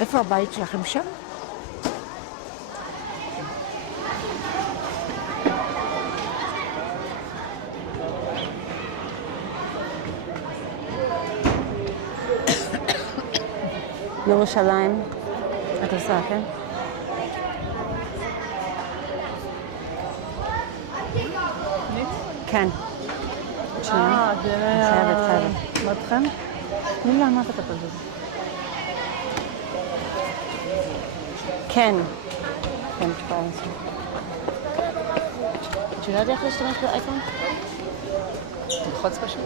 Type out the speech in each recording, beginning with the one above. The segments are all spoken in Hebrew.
איפה הבית שלכם שם? ירושלים, את עושה, כן? כן. חייבת. מתכן? תני לה, מה אתה כתוב בזה? כן. כן, תשפעה לעשות. את יודעת איך להשתמש באייפון? תלחוץ פשוט.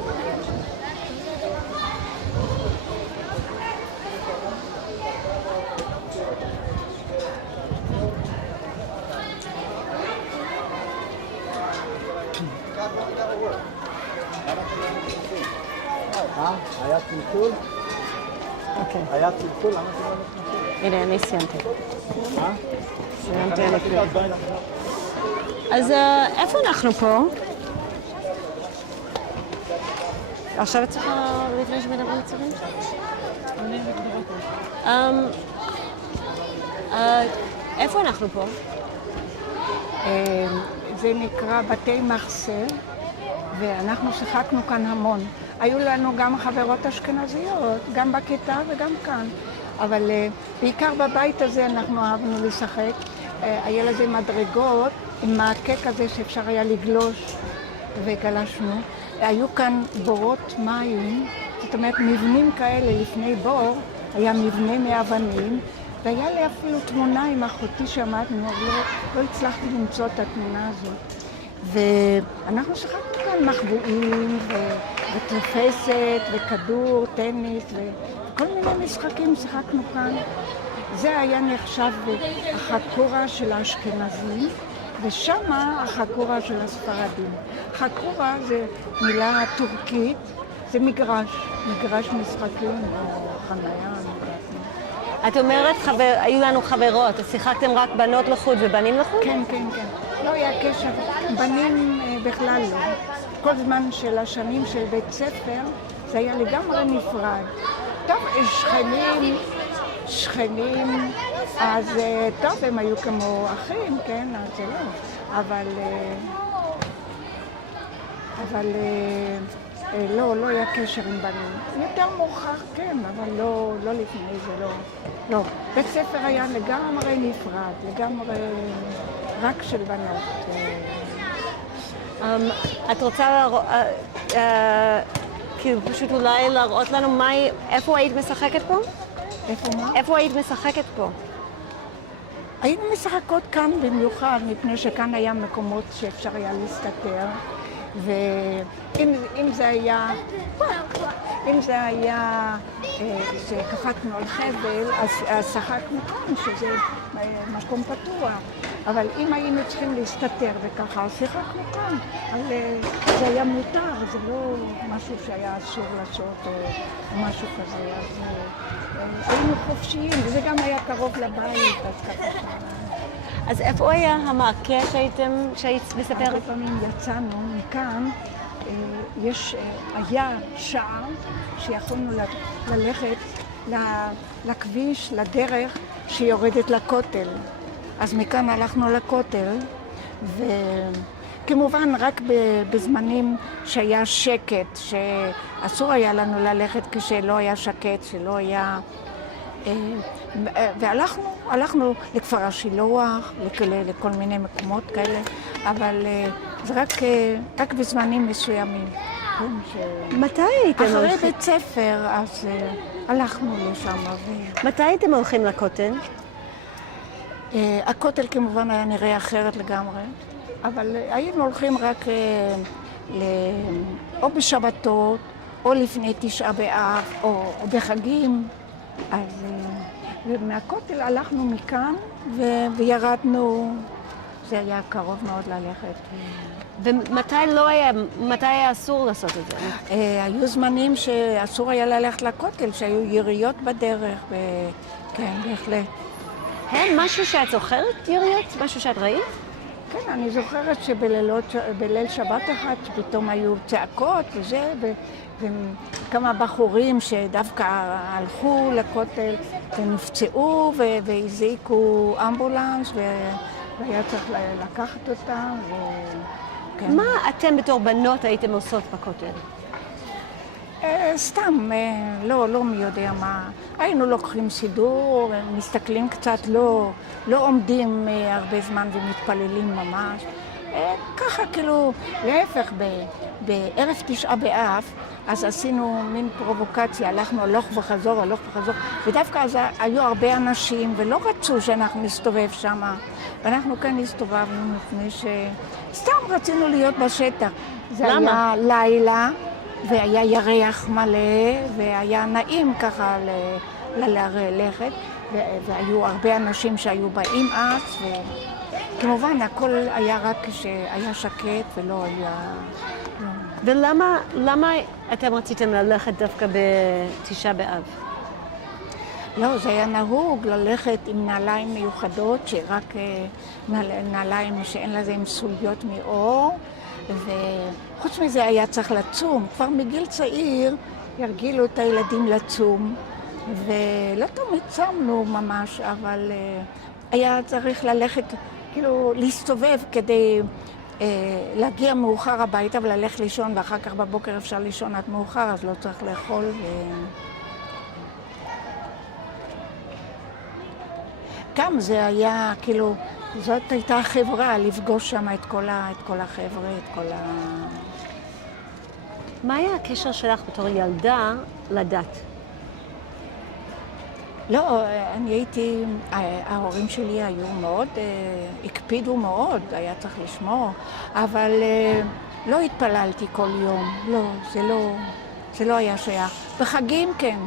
היה צלצול? אוקיי. היה צלצול? למה זה לא נכנסים? הנה, אני סיימתי. סיימתי, אני נכנסים. אז איפה אנחנו פה? עכשיו את צריכה לפני שמדברים צרים? איפה אנחנו פה? זה נקרא בתי מחסה, ואנחנו שיחקנו כאן המון. היו לנו גם חברות אשכנזיות, גם בכיתה וגם כאן. אבל בעיקר בבית הזה אנחנו אהבנו לשחק. היה לזה מדרגות עם מעקה כזה שאפשר היה לגלוש, וגלשנו. היו כאן בורות מים, זאת אומרת מבנים כאלה לפני בור, היה מבנה מאבנים, והיה לי אפילו תמונה עם אחותי שעמדנו, אבל לא הצלחתי למצוא את התמונה הזאת. ואנחנו שיחקנו כאן מחבואים ותופסת וכדור, טניס וכל מיני משחקים שיחקנו כאן. זה היה נחשב החקורה של האשכנזים, ושמה החקורה של הספרדים. חקורה זה מילה טורקית, זה מגרש משחקים או חניה. את אומרת, היו לנו חברות, אז שיחקתם רק בנות לחוד ובנים לחוד? כן. לא היה קשר, בנים בכלל לא. כל זמן של השנים של בית ספר זה היה לגמרי נפרד. טוב, שכנים, אז טוב, הם היו כמו אחים, כן, אז זה לא. אבל לא היה קשר עם בנים. יותר מאוחר, כן, אבל לא לפני זה, לא. בית ספר היה לגמרי נפרד, לגמרי רק של בנות. את רוצה כאילו פשוט אולי להראות לנו איפה היית משחקת פה? איפה מה? איפה היית משחקת פה? היינו משחקות כאן במיוחד, מפני שכאן היה מקומות שאפשר היה להסתתר. ואם זה היה שקפצנו על חבל, אז שחקנו כאן, שזה מקום פתוח. אבל אם היינו צריכים להסתתר וככה, אז שיחקנו כאן. אבל זה היה מותר, זה לא משהו שהיה אסור לעשות או משהו כזה. אז היינו חופשיים, וזה גם היה קרוב לבית, אז ככה שם. אז איפה היה המעקה שהיית מספרת? הרבה פעמים יצאנו מכאן, היה שער שיכולנו ללכת לכביש, לדרך שיורדת לכותל. אז מכאן הלכנו לכותל, וכמובן רק בזמנים שהיה שקט, שאסור היה לנו ללכת כשלא היה שקט, שלא היה... והלכנו לכפר השילוח, לכל מיני מקומות כאלה, אבל זה רק בזמנים מסוימים. מתי הייתם הולכים? אחרי בית ספר, אז הלכנו לשם. מתי הייתם הולכים לכותל? הכותל כמובן היה נראה אחרת לגמרי, אבל היינו הולכים רק או בשבתות, או לפני תשעה באב, או בחגים. אז מהכותל הלכנו מכאן וירדנו, זה היה קרוב מאוד ללכת. ומתי היה אסור לעשות את זה? היו זמנים שאסור היה ללכת לכותל, שהיו יריות בדרך, כן, בהחלט. משהו שאת זוכרת, יריות? משהו שאת ראית? כן, אני זוכרת שבליל שבת אחד פתאום היו צעקות וזה, וכמה בחורים שדווקא הלכו לכותל ונפצעו והזעיקו אמבולנס והיה צריך לקחת אותם. כן. מה אתם בתור בנות הייתם עושות בכותל? סתם, לא מי יודע מה. היינו לוקחים סידור, מסתכלים קצת, לא עומדים הרבה זמן ומתפללים ממש. ככה כאילו, להפך, בערב תשעה באב, אז עשינו מין פרובוקציה, הלכנו הלוך וחזור, ודווקא אז היו הרבה אנשים ולא רצו שאנחנו נסתובב שם. ואנחנו כן הסתובבנו מפני סתם רצינו להיות בשטח. זה למה? היה לילה. והיה ירח מלא, והיה נעים ככה ללכת, והיו הרבה אנשים שהיו באים אז, וכמובן הכל היה רק כשהיה שקט ולא היה... ולמה אתם רציתם ללכת דווקא בתשעה באב? לא, זה היה נהוג ללכת עם נעליים מיוחדות, שרק נעליים שאין לזה עם סוליות מאור, וחוץ מזה היה צריך לצום. כבר מגיל צעיר ירגילו את הילדים לצום, ולא תמיד צמנו ממש, אבל היה צריך ללכת, כאילו להסתובב כדי להגיע מאוחר הביתה וללכת לישון, ואחר כך בבוקר אפשר לישון עד מאוחר, אז לא צריך לאכול. גם זה היה, כאילו, זאת הייתה חברה, לפגוש שם את כל החבר'ה, את כל ה... מה היה הקשר שלך בתור ילדה לדת? לא, אני הייתי, ההורים שלי היו מאוד, הקפידו מאוד, היה צריך לשמור, אבל לא התפללתי כל יום, לא, זה לא היה שייך. בחגים כן,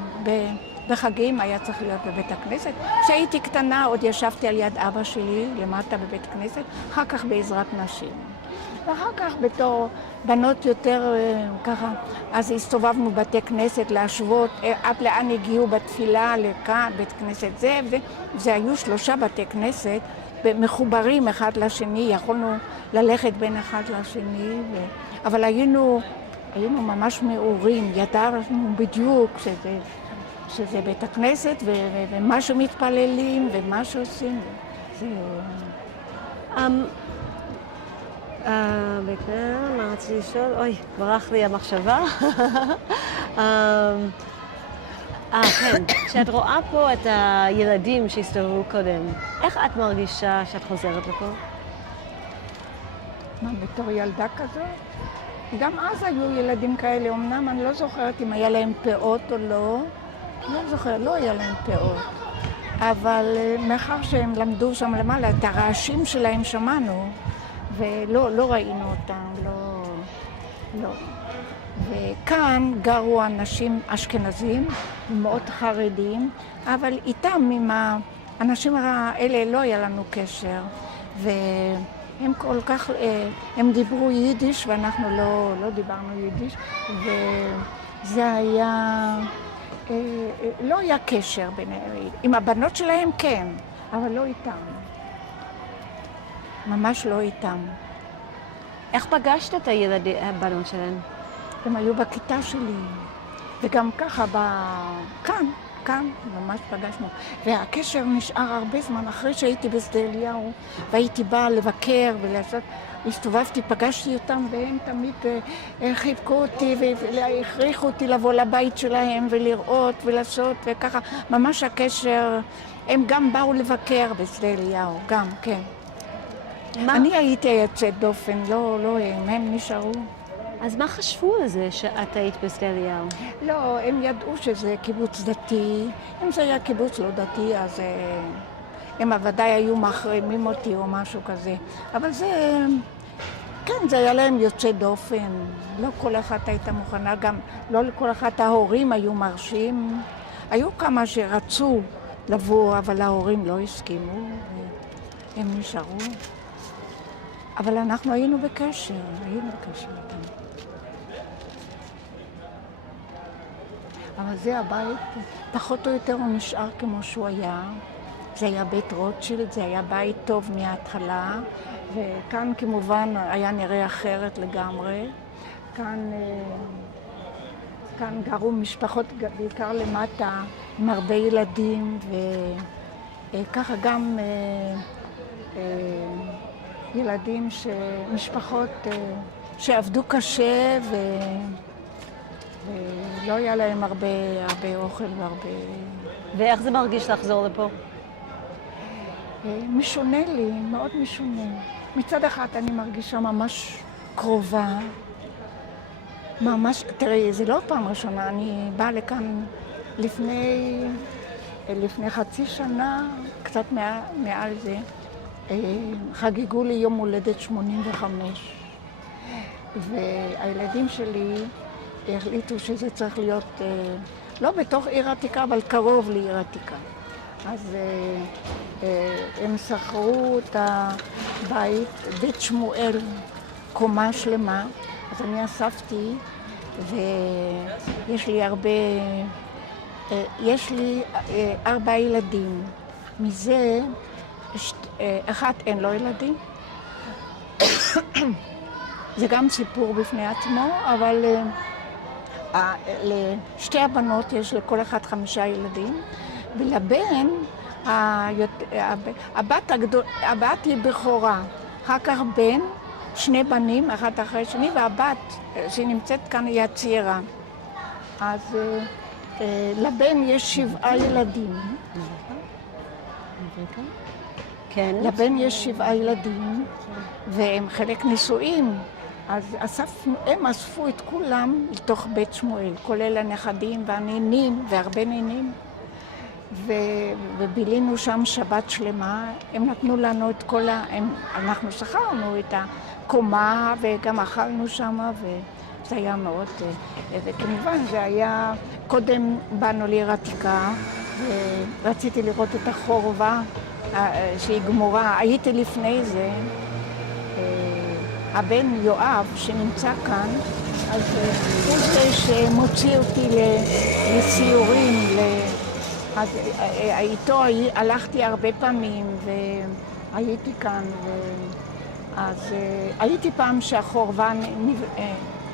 בחגים היה צריך להיות בבית הכנסת. כשהייתי קטנה עוד ישבתי על יד אבא שלי למטה בבית הכנסת, אחר כך בעזרת נשים. ואחר כך בתור בנות יותר ככה, אז הסתובבנו בתי כנסת להשוות עד לאן הגיעו בתפילה, לכאן, בית כנסת זה, וזה היו 3 בתי כנסת מחוברים אחד לשני, יכולנו ללכת בין אחד לשני, אבל היינו ממש מעורים, ידענו בדיוק שזה בית הכנסת ומה שמתפללים ומה שעושים. מה רציתי לשאול? אוי, ברח לי המחשבה. כן, כשאת רואה פה את הילדים שהסתובבו קודם, איך את מרגישה שאת חוזרת לפה? מה, בתור ילדה כזאת? גם אז היו ילדים כאלה, אמנם אני לא זוכרת אם היה להם פאות או לא. לא זוכרת, לא היה להם פאות. אבל מאחר שהם למדו שם למעלה, את הרעשים שלהם שמענו, ולא ראינו אותם, לא. וכאן גרו אנשים אשכנזים, מאוד חרדים, אבל איתם, עם האנשים האלה, לא היה לנו קשר. והם כל כך, הם דיברו יידיש, ואנחנו לא דיברנו יידיש, וזה היה, לא היה קשר ביניהם. עם הבנות שלהם כן, אבל לא איתם. ממש לא איתם. איך פגשת את הבנות שלהם? הם היו בכיתה שלי, וגם ככה כאן ממש פגשנו. והקשר נשאר הרבה זמן אחרי שהייתי בשדה אליהו, והייתי באה לבקר ולעשות, הסתובבתי, פגשתי אותם, והם תמיד חיבקו אותי והכריחו אותי לבוא לבית שלהם ולראות ולעשות, וככה ממש הקשר, הם גם באו לבקר בשדה אליהו, גם, כן. אני הייתי יוצאת דופן, לא הם נשארו. אז מה חשבו על זה שאת היית בשדה אליהו? לא, הם ידעו שזה קיבוץ דתי. אם זה היה קיבוץ לא דתי, אז הם ודאי היו מחרימים אותי או משהו כזה. אבל זה, כן, זה היה להם יוצא דופן. לא כל אחת הייתה מוכנה, גם לא לכל אחת ההורים היו מרשים. היו כמה שרצו לבוא, אבל ההורים לא הסכימו, והם נשארו. אבל אנחנו היינו בקשר איתם. אבל זה הבית, פחות או יותר הוא נשאר כמו שהוא היה. זה היה בית רוטשילד, זה היה בית טוב מההתחלה, וכאן כמובן היה נראה אחרת לגמרי. כאן גרו משפחות בעיקר למטה עם הרבה ילדים, וככה גם ילדים, משפחות שעבדו קשה ולא היה להם הרבה אוכל והרבה... ואיך זה מרגיש לחזור לפה? משונה לי, מאוד משונה. מצד אחד אני מרגישה ממש קרובה. ממש, תראי, זה לא פעם ראשונה, אני באה לכאן לפני חצי שנה, קצת מעל זה, חגגו לי יום הולדת 85. והילדים שלי החליטו שזה צריך להיות לא בתוך עיר עתיקה, אבל קרוב לעיר עתיקה. אז הם שכרו את הבית, בית שמואל, קומה שלמה. אז אני אספתי, ויש לי יש לי 4 ילדים. מזה, אחד אין לו ילדים. זה גם סיפור בפני עצמו, אבל לשתי הבנות יש לכל אחד 5 ילדים, ולבן, הבת היא בכורה, אחר כך בן, 2 בנים, אחד אחרי שני, והבת שנמצאת כאן היא הצעירה. אז לבן יש 7 ילדים. כן. לבן יש 7 ילדים, והם חלק נישואים. אז הם אספו את כולם לתוך בית שמואל, כולל הנכדים והנינים, והרבה נינים. ובילינו שם שבת שלמה. הם נתנו לנו את כל אנחנו שכרנו את הקומה, וגם אכלנו שם, וזה היה מאוד... וכמובן, זה היה... קודם באנו לעיר עתיקה, ורציתי לראות את החורבה שהיא גמורה. הייתי לפני זה, הבן יואב שנמצא כאן, אז הוא זה שמוציא אותי לסיורים, אז איתו הלכתי הרבה פעמים והייתי כאן, אז הייתי פעם שהחורבה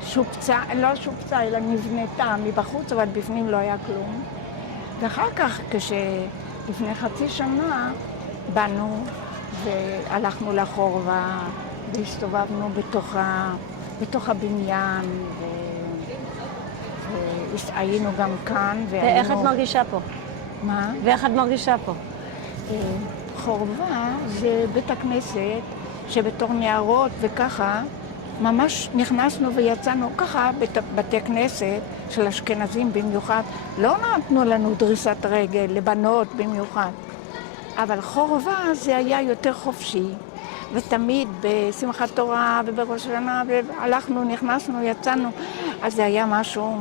שופצה, לא שופצה אלא נבנתה מבחוץ, אבל בפנים לא היה כלום. ואחר כך לפני חצי שנה באנו והלכנו לחורבה והסתובבנו בתוך הבניין והיינו גם כאן. ואיך את מרגישה פה? מה? ואיך את מרגישה פה? חורבה זה בית הכנסת שבתור נערות וככה ממש נכנסנו ויצאנו ככה בתי כנסת של אשכנזים במיוחד. לא נתנו לנו דריסת רגל, לבנות במיוחד. אבל חורבה זה היה יותר חופשי. ותמיד בשמחת תורה ובראש השנה, הלכנו, נכנסנו, יצאנו. אז זה היה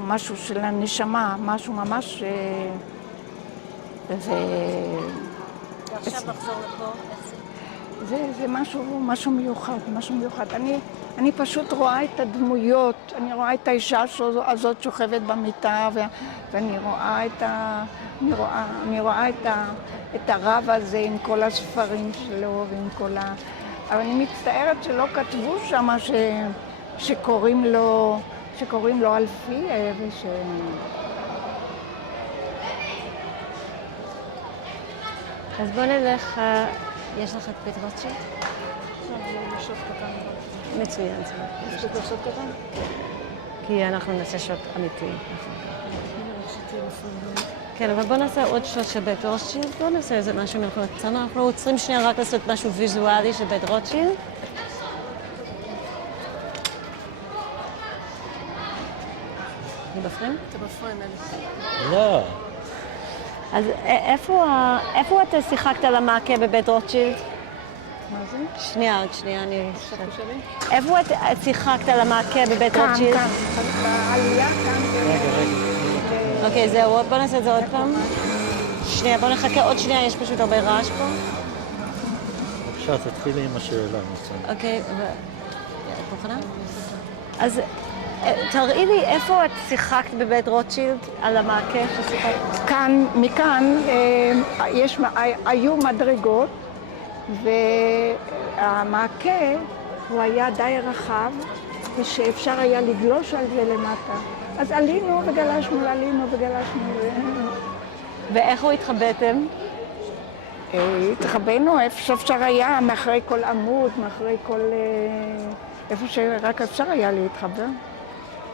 משהו של הנשמה, משהו ממש... ועכשיו לחזור לפה, זה משהו מיוחד. אני פשוט רואה את הדמויות, אני רואה את האישה הזאת שוכבת במיטה, ואני רואה את הרב הזה עם כל הספרים שלו ועם כל ה... אבל אני מצטערת שלא כתבו שם שקוראים לו אלפיה אז בוא נלך, יש לך את בית רוטשילד? עכשיו שוט קטן. מצוין. יש לך שוט קטן? כי אנחנו נעשה שוט אמיתי. כן, אבל בוא נעשה עוד שוט של בית רוטשילד. בוא נעשה איזה משהו מלכות קצרנו. אנחנו עוצרים שנייה רק לעשות משהו ויזואלי של בית רוטשילד. אני בפריים? אתה בפריים, אלי. לא. אז איפה אתה שיחקת על המעקה בבית רוטשילד? מה זה? שנייה, עוד שנייה, אני... עכשיו שלי? איפה את שיחקת על המעקה בבית כאן, רוטשילד? כאן. העלייה כאן. אוקיי, זהו, בוא נעשה את זה עוד פעם. שנייה, בוא נחכה עוד שנייה, יש פשוט הרבה רעש פה. בבקשה, תתחילי עם השאלה. מצוין. אוקיי, את מוכנה? אז תראי לי איפה את שיחקת בבית רוטשילד על המעקה ששיחקת. כאן, מכאן, היו מדרגות, והמעקה הוא היה די רחב, ושאפשר היה לגלוש על זה למטה. אז עלינו וגלשנו, ואיך התחבאתם? התחבאנו איפה שאפשר היה, מאחורי כל עמוד, מאחורי כל... איפה שרק אפשר היה להתחבא.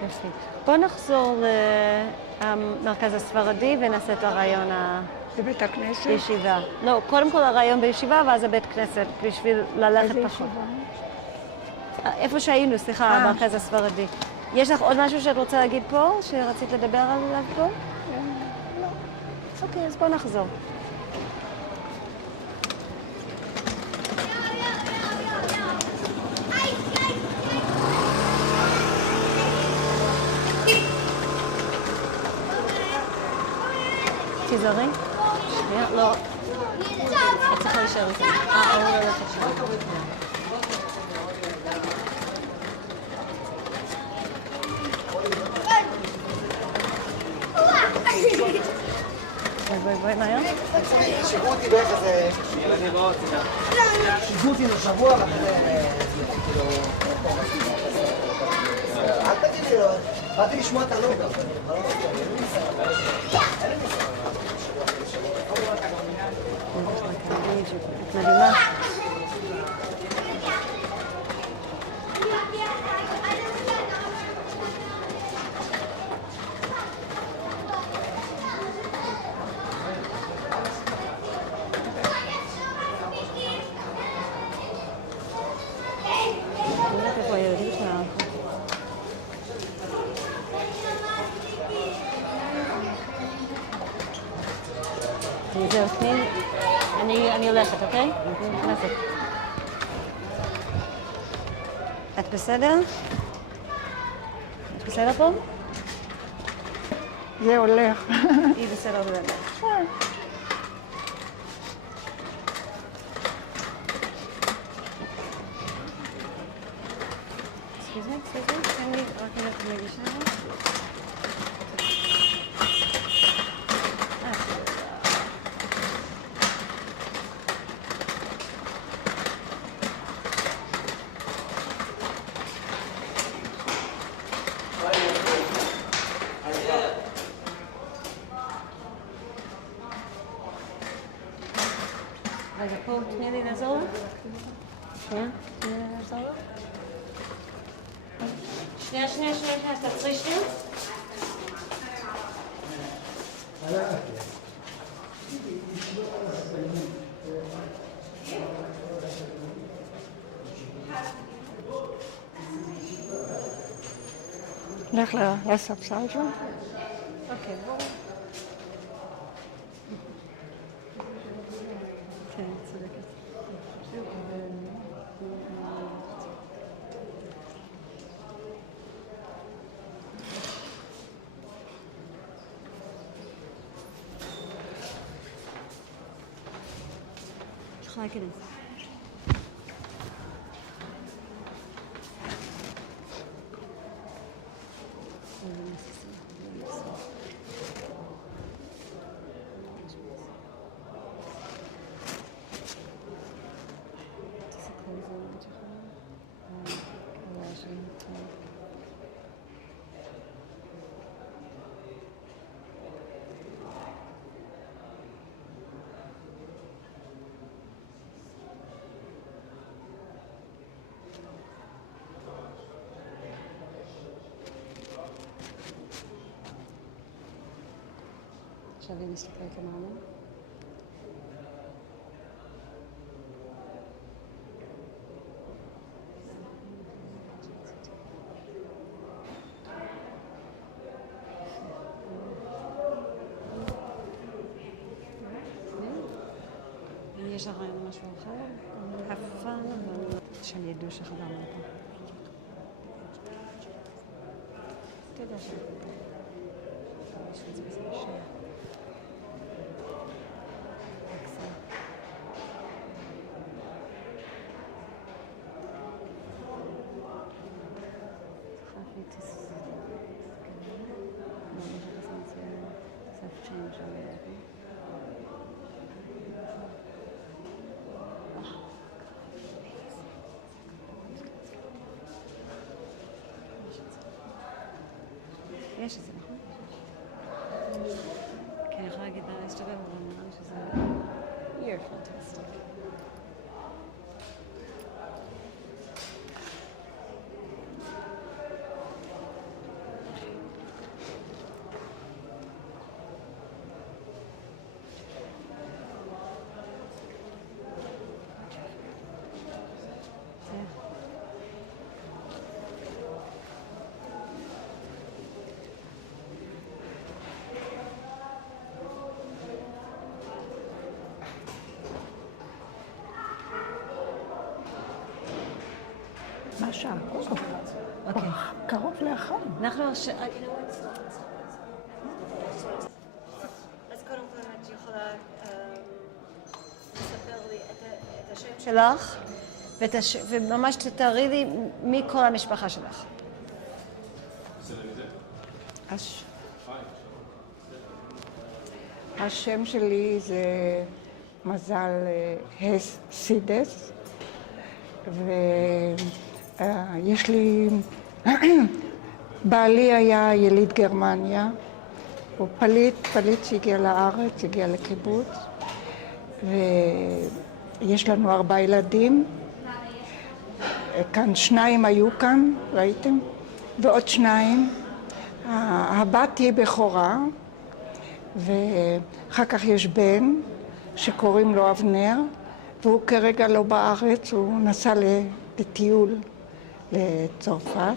יופי. בוא נחזור למרכז הספרדי ונעשה את הרעיון בבית הכנסת? בישיבה. לא, קודם כל הרעיון בישיבה ואז הבית כנסת, בשביל ללכת איזה פחות. ישיבה? איפה שהיינו, סליחה, המרכז הספרדי. יש לך עוד משהו שאת רוצה להגיד פה, שרצית לדבר עליו פה? לא. אוקיי, אז בוא נחזור. תיזהרי. שנייה, לא. את צריכה להישאר איתי. הוא הולך עכשיו. בואי מהר. שיגעו אותי בערך איזה... שיגעו אותי לשבוע ואחרי... אל תגיד לי, באתי לשמוע את הלוגו. מדהימה. איפה הילדים שלנו? זהו, תני, אני הולכת, אוקיי? נכנסת. את בסדר? את בסדר פה? זה הולך. היא בסדר באמת. Excuse me, תן לי רק נלך מגישה. רגע, פה תני לי לעזור לך. שנייה, תני לי לעזור לך. שנייה, תעצרי שנייה. לך לספסל שם. אוקיי, בואו. כן, צודקת. את יכולה להיכנס. עכשיו היא מסתכלת למעלה. יש לך רעיון משהו אחר? אף פעם, אבל שאני ידעו שחברנו לפה. תדע ש... יש את זה בזה שנייה. חייב להתסדר. יש את זה, נכון? כן, אני יכולה להגיד להסתובב, אבל נראה לי שזה... You're fantastic. מה שעה? אוקיי. קרוב לאחר. אנחנו עכשיו... אז קודם כל את יכולה לספר לי את השם שלך, וממש תתארי לי מי כל המשפחה שלך. השם שלי זה מזל הס סידס, ויש לי, בעלי היה יליד גרמניה, הוא פליט שהגיע לארץ, הגיע לקיבוץ, ויש לנו 4 ילדים, כאן 2 היו כאן, ראיתם? ועוד 2, הבת היא בכורה, ואחר כך יש בן שקוראים לו אבנר, והוא כרגע לא בארץ, הוא נסע לטיול לצרפת.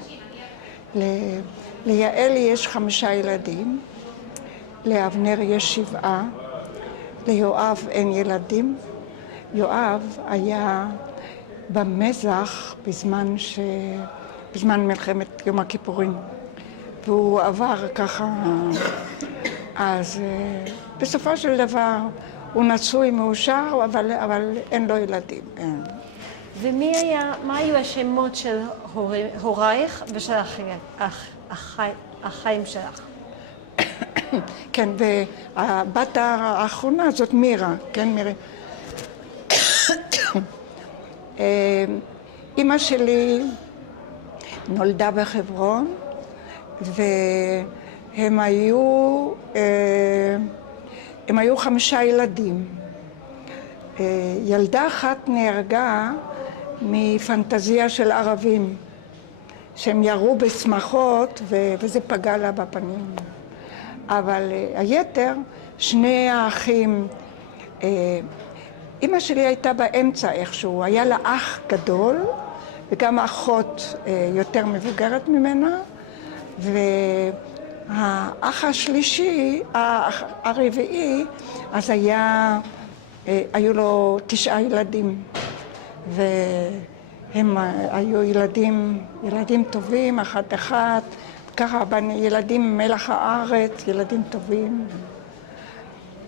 ליעל יש 5 ילדים, לאבנר יש 7, ליואב אין ילדים. יואב היה במזח בזמן מלחמת יום הכיפורים, והוא עבר ככה, אז בסופו של דבר הוא נשוי מאושר, אבל אין לו ילדים. מה היו השמות של הורייך ושל החיים שלך? כן, והבת האחרונה זאת מירה, כן, מירה. אמא שלי נולדה בחברון, והם היו 5 ילדים. ילדה אחת נהרגה מפנטזיה של ערבים, שהם ירו בשמחות וזה פגע לה בפנים. אבל היתר, 2 האחים, אמא שלי הייתה באמצע איכשהו, היה לה אח גדול וגם אחות יותר מבוגרת ממנה, והאח השלישי, הרביעי, אז היו לו 9 ילדים, והם היו ילדים טובים, אחת, ככה ילדים מלח הארץ, ילדים טובים.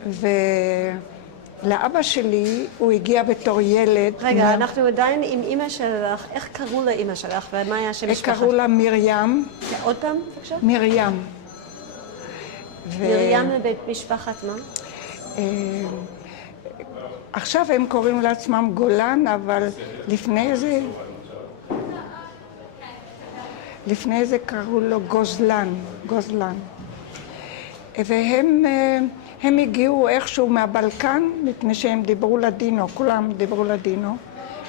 ולאבא שלי, הוא הגיע בתור ילד. רגע, אנחנו עדיין עם אמא שלך, איך קראו לאמא שלך ומה היה שם משפחה? קראו לה מרים. עוד פעם, בבקשה? מרים. מרים לבית משפחת מה? עכשיו הם קוראים לעצמם גולן, אבל לפני זה קראו לו גוזלן. והם הגיעו איכשהו מהבלקן, מפני שהם דיברו לדינו, כולם דיברו לדינו.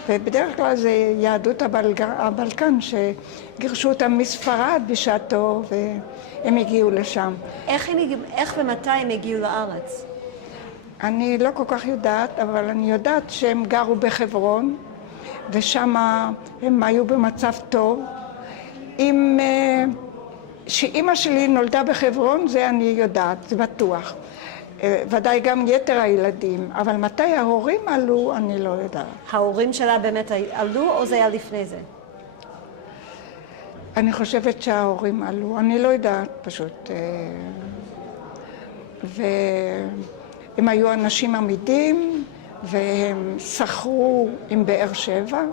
ובדרך כלל זה יהדות הבלקן, שגירשו אותם מספרד בשעתו, והם הגיעו לשם. איך ומתי הם הגיעו לארץ? אני לא כל כך יודעת, אבל אני יודעת שהם גרו בחברון, ושם הם היו במצב טוב. שאמא שלי נולדה בחברון, זה אני יודעת, זה בטוח. ודאי גם יתר הילדים, אבל מתי ההורים עלו, אני לא יודעת. ההורים שלה באמת עלו, או זה היה לפני זה? אני חושבת שההורים עלו, אני לא יודעת פשוט. והם היו אנשים עמידים, והם שחרו עם באר שבע.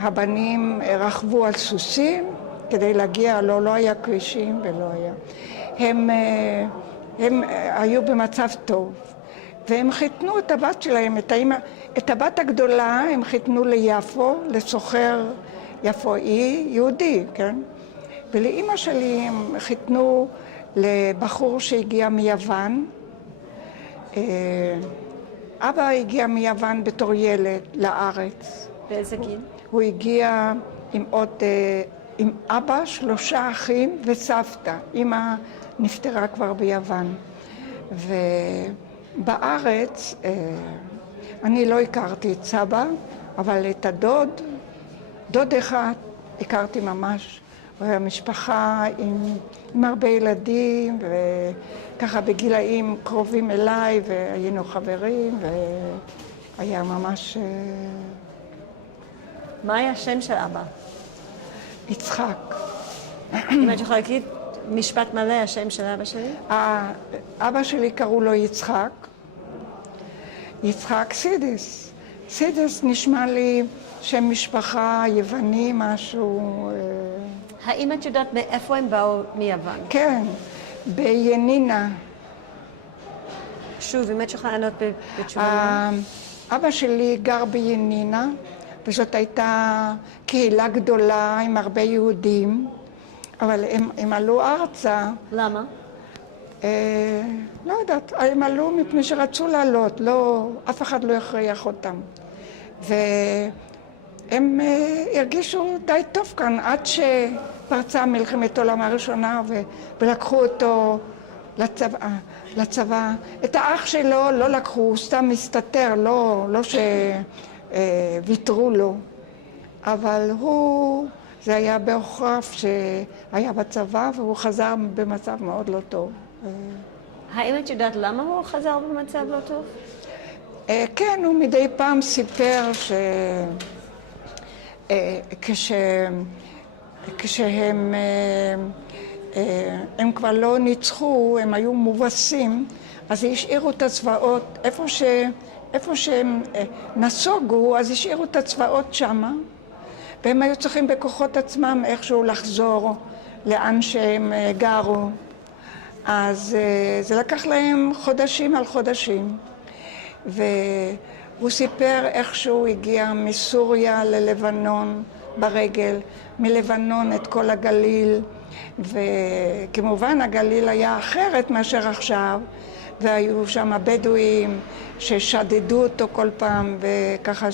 הבנים רכבו על סוסים כדי להגיע, לא היה כבישים ולא היה. הם הם היו במצב טוב. והם חיתנו את הבת שלהם, את הבת הגדולה הם חיתנו ליפו, לסוחר יפואי, יהודי, כן? ולאמא שלי הם חיתנו לבחור שהגיע מיוון. אבא הגיע מיוון בתור ילד לארץ. באיזה גיל? הוא הגיע עם אבא, 3 אחים וסבתא. אמא נפטרה כבר ביוון. ובארץ אני לא הכרתי את סבא, אבל את דוד אחד הכרתי ממש. הוא היה משפחה עם הרבה ילדים, וככה בגילאים קרובים אליי, והיינו חברים, והיה ממש... מה היה השם של אבא? יצחק. אם את יכולה להגיד משפט מלא, השם של אבא שלי? אבא שלי קראו לו יצחק. יצחק סידס. סידס נשמע לי שם משפחה יווני, משהו... האם את יודעת מאיפה הם באו מיוון? כן, בינינה. שוב, אם את יכולה לענות בתשובה. אבא שלי גר בינינה, וזאת הייתה קהילה גדולה עם הרבה יהודים, אבל הם עלו ארצה. למה? לא יודעת, הם עלו מפני שרצו לעלות, אף אחד לא הכריח אותם. והם הרגישו די טוב כאן, עד שפרצה מלחמת העולם הראשונה ולקחו אותו לצבא. את האח שלו לא לקחו, הוא סתם מסתתר, לא שוויתרו לו. אבל זה היה בעוכריו שהיה בצבא, והוא חזר במצב מאוד לא טוב. האם את יודעת למה הוא חזר במצב לא טוב? כן, הוא מדי פעם סיפר כשהם כבר לא ניצחו, הם היו מובסים, אז השאירו את הצבאות, איפה שהם נסוגו, אז השאירו את הצבאות שמה, והם היו צריכים בכוחות עצמם איכשהו לחזור לאן שהם גרו. אז זה לקח להם חודשים על חודשים. והוא סיפר איך שהוא הגיע מסוריה ללבנון ברגל, מלבנון את כל הגליל, וכמובן הגליל היה אחרת מאשר עכשיו, והיו שם בדואים ששדדו אותו כל פעם, וככה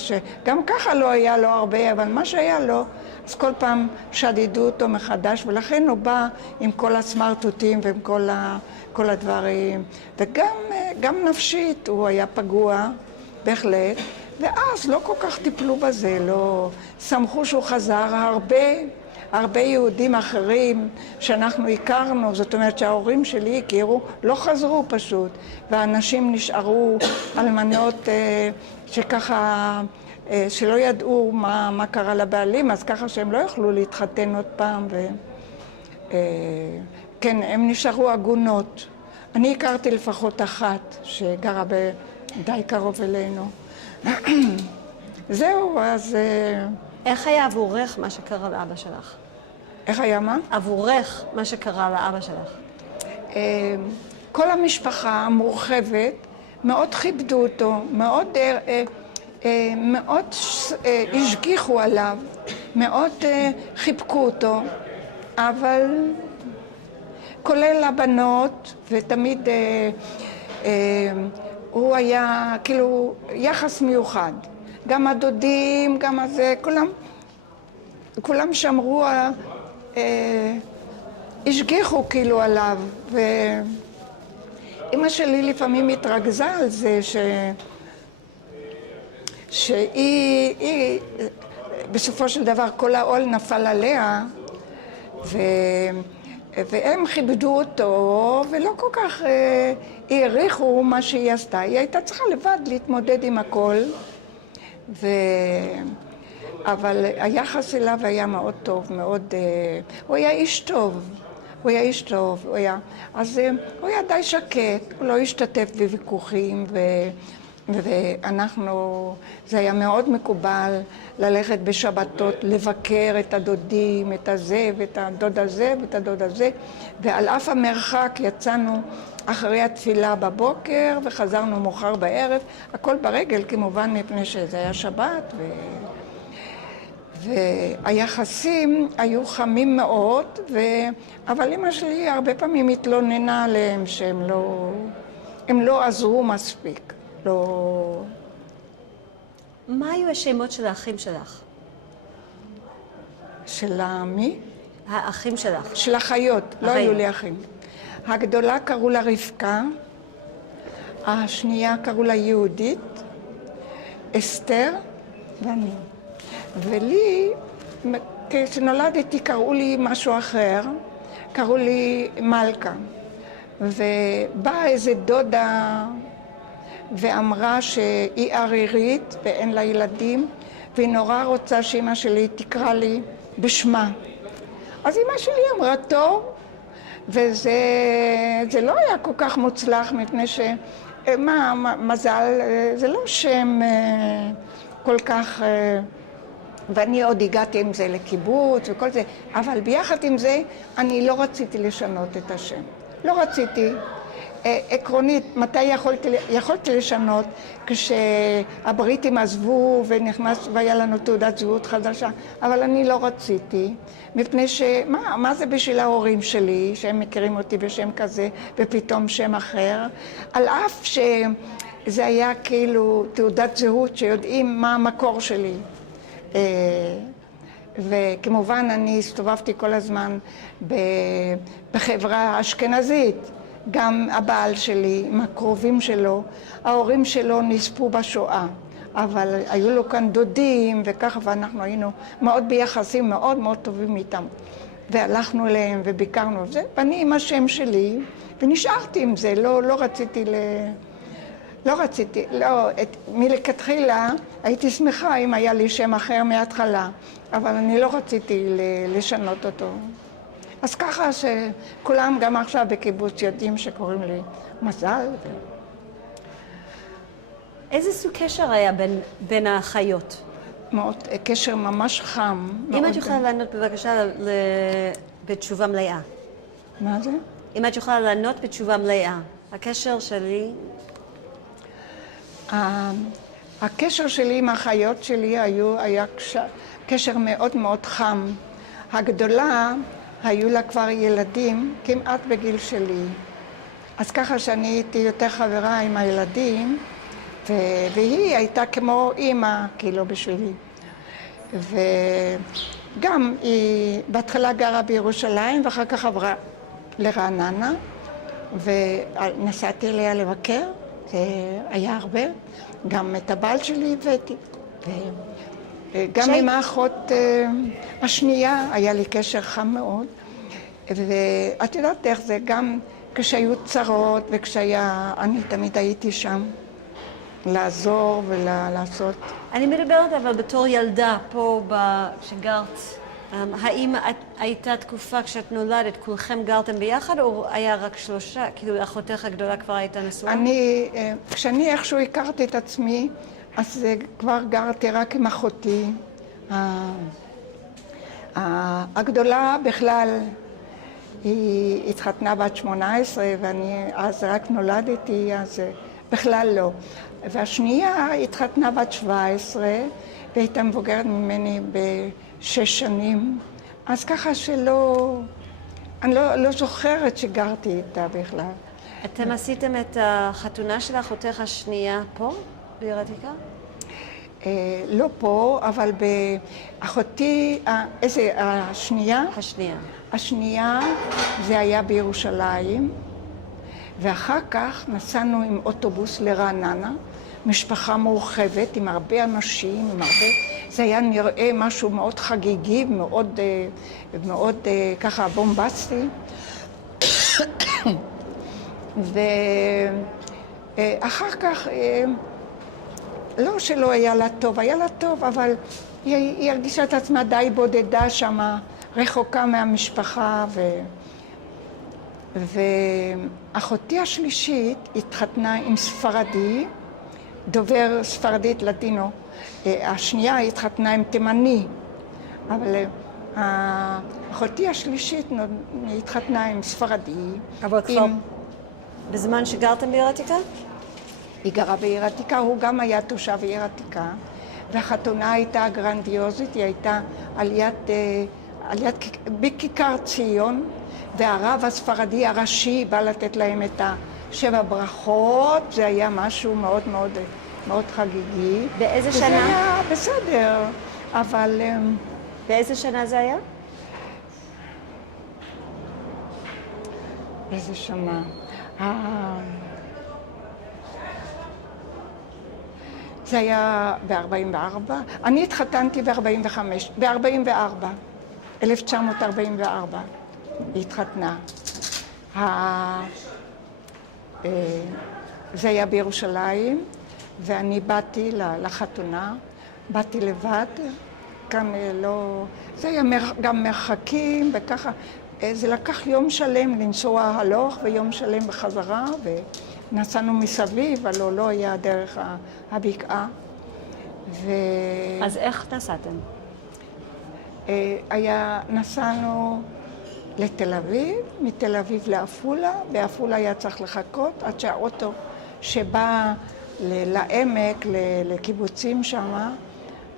גם ככה לא היה לו הרבה, אבל מה שהיה לו, אז כל פעם שדדו אותו מחדש, ולכן הוא בא עם כל הסמרטוטים ועם כל הדברים, וגם נפשית הוא היה פגוע, בהחלט, ואז לא כל כך טיפלו בזה, לא שמחו שהוא חזר. הרבה יהודים אחרים שאנחנו הכרנו, זאת אומרת שההורים שלי הכירו, לא חזרו פשוט, והאנשים נשארו אלמנות שככה, שלא ידעו מה קרה לבעלים, אז ככה שהם לא יכלו להתחתן עוד פעם, כן, הם נשארו עגונות. אני הכרתי לפחות אחת שגרה די קרוב אלינו. זהו, אז... איך היה עבורך מה שקרה לאבא שלך? איך היה מה? עבורך מה שקרה לאבא שלך. כל המשפחה המורחבת מאוד כיבדו אותו, מאוד השגיחו עליו, מאוד חיבקו אותו, אבל כולל הבנות, ותמיד הוא היה כאילו יחס מיוחד. גם הדודים, גם הזה, כולם שמרו, השגיחו כאילו עליו. ואמא שלי לפעמים התרכזה על זה שהיא בסופו של דבר כל העול נפל עליה, והם כיבדו אותו ולא כל כך העריכו מה שהיא עשתה. היא הייתה צריכה לבד להתמודד עם הכל, אבל היחס אליו היה מאוד טוב, מאוד... הוא היה איש טוב, אז הוא היה די שקט, הוא לא השתתף בוויכוחים, ואנחנו, זה היה מאוד מקובל ללכת בשבתות, לבקר את הדודים, את הזה ואת הדוד הזה ואת הדוד הזה, ועל אף המרחק יצאנו אחרי התפילה בבוקר וחזרנו מאוחר בערב, הכל ברגל כמובן מפני שזה היה שבת, והיחסים היו חמים מאוד, אבל אמא שלי הרבה פעמים התלוננה עליהם שהם לא עזרו מספיק. לא... מה היו השמות של האחים שלך? של מי? האחים שלך. של החיות, לא היו לי אחים. הגדולה קראו לה רבקה, השנייה קראו לה יהודית, אסתר ואני. ולי, כשנולדתי קראו לי משהו אחר, קראו לי מלכה. ובאה איזה דודה ואמרה שהיא ערירית ואין לה ילדים, והיא נורא רוצה שאמא שלי תקרא לי בשמה. אז אמא שלי אמרה טוב, וזה לא היה כל כך מוצלח, מפני מזל, זה לא שם כל כך, ואני עוד הגעתי עם זה לקיבוץ וכל זה, אבל ביחד עם זה אני לא רציתי לשנות את השם. לא רציתי. עקרונית, מתי יכולתי לשנות? כשהבריטים עזבו ונכנס והיה לנו תעודת זהות חדשה, אבל אני לא רציתי, מפני מה זה בשביל ההורים שלי, שהם מכירים אותי בשם כזה ופתאום שם אחר, על אף שזה היה כאילו תעודת זהות שיודעים מה המקור שלי. וכמובן אני הסתובבתי כל הזמן בחברה האשכנזית, גם הבעל שלי, עם הקרובים שלו, ההורים שלו נספו בשואה, אבל היו לו כאן דודים וככה, ואנחנו היינו מאוד ביחסים מאוד מאוד טובים איתם. והלכנו אליהם וביקרנו את זה, ואני עם השם שלי, ונשארתי עם זה, לא רציתי, מלכתחילה הייתי שמחה אם היה לי שם אחר מההתחלה, אבל אני לא רציתי לשנות אותו. אז ככה שכולם גם עכשיו בקיבוץ יודעים שקוראים לי מזל. איזה סוג קשר היה בין האחיות? מאוד, קשר ממש חם. אם את יכולה לענות בבקשה בתשובה מלאה. מה זה? אם את יכולה לענות בתשובה מלאה. הקשר שלי... הקשר שלי עם האחיות שלי היה קשר מאוד מאוד חם. הגדולה, היו לה כבר ילדים כמעט בגיל שלי. אז ככה שאני הייתי יותר חברה עם הילדים, והיא הייתה כמו אימא, כאילו, בשבילי. וגם היא בהתחלה גרה בירושלים, ואחר כך עברה לרעננה, ונסעתי אליה לבקר, זה היה הרבה. גם את הבעל שלי הבאתי. גם עם האחות השנייה היה לי קשר חם מאוד. ואת יודעת איך זה, גם כשהיו צרות אני תמיד הייתי שם לעזור ולעשות. אני מדברת אבל בתור ילדה פה כשגרת, האם הייתה תקופה כשאת נולדת, כולכם גרתם ביחד או היה רק שלושה? כאילו אחותך הגדולה כבר הייתה נשואה? כשאני איכשהו הכרתי את עצמי, אז כבר גרתי רק עם אחותי. הגדולה בכלל, היא התחתנה בת 18 ואני אז רק נולדתי, אז בכלל לא. והשנייה התחתנה בת 17 והייתה מבוגרת ממני ב6 שנים. אז ככה אני לא זוכרת שגרתי איתה בכלל. אתם עשיתם את החתונה של אחותך השנייה פה, בעיר העתיקה? לא פה, אבל באחותי, השנייה? השנייה. השנייה זה היה בירושלים, ואחר כך נסענו עם אוטובוס לרעננה, משפחה מורחבת עם הרבה אנשים, זה היה נראה משהו מאוד חגיגי, מאוד ככה בומבסטי. ואחר כך, לא שלא היה לה טוב, היה לה טוב, אבל היא הרגישה את עצמה די בודדה שמה, רחוקה מהמשפחה, ואחותי השלישית התחתנה עם ספרדי, דובר ספרדית לטינו. השנייה התחתנה עם תימני, אבל אחותי השלישית התחתנה עם ספרדי. אבל כבר בזמן שגרתם בעיר העתיקה? היא גרה בעיר העתיקה, הוא גם היה תושב עיר העתיקה, והחתונה הייתה גרנדיוזית, היא הייתה בכיכר ציון, והרב הספרדי הראשי בא לתת להם את 7 ברכות, זה היה משהו מאוד מאוד מאוד חגיגי. באיזה וזה שנה? היה בסדר, אבל... באיזה שנה זה היה? באיזה שנה? זה היה ב-44, אני התחתנתי ב-45, ב-44, 1944, היא התחתנה. זה היה בירושלים, ואני באתי לחתונה, באתי לבד, גם לא... זה היה גם מרחקים וככה, זה לקח יום שלם לנסוע הלוך ויום שלם בחזרה, ונסענו מסביב, אבל לא היה דרך הבקעה. אז איך נסעתם? נסענו לתל אביב, מתל אביב לעפולה, בעפולה היה צריך לחכות עד שהאוטו שבא לעמק, לקיבוצים שם,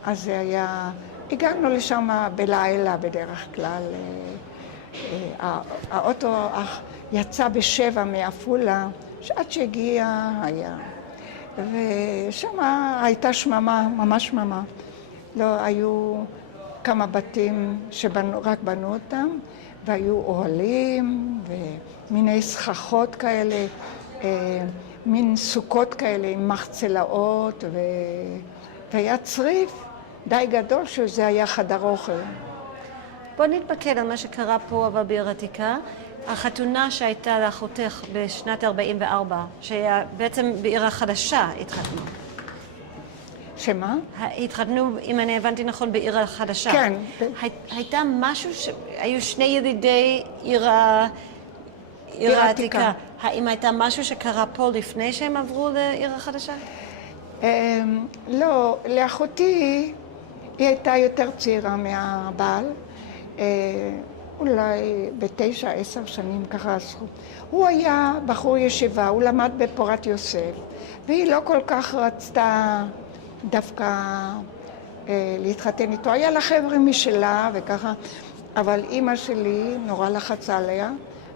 אז זה היה... הגענו לשם בלילה בדרך כלל. האוטו יצא ב7 מעפולה, שעד שהגיע היה. ושם הייתה שממה, ממש שממה. לא, היו כמה בתים שרק בנו אותם, והיו אוהלים ומיני סככות כאלה, מין סוכות כאלה עם מחצלאות, והיה צריף די גדול שזה היה חדר אוכל. בוא נתמקד על מה שקרה פה אבל בעיר העתיקה. החתונה שהייתה לאחותך בשנת 44, שהיה בעצם בעיר החדשה התחתנו. שמה? התחתנו, אם אני הבנתי נכון, בעיר החדשה. כן. הייתה משהו היו שני ילידי עיר העתיקה. האם הייתה משהו שקרה פה לפני שהם עברו לעיר החדשה? לא, לאחותי היא הייתה יותר צעירה מהבעל. אולי ב9-10 שנים ככה עשו. הוא היה בחור ישיבה, הוא למד בפורת יוסף, והיא לא כל כך רצתה דווקא להתחתן איתו. היה לה חבר'ה משלה וככה, אבל אימא שלי נורא לחצה עליה,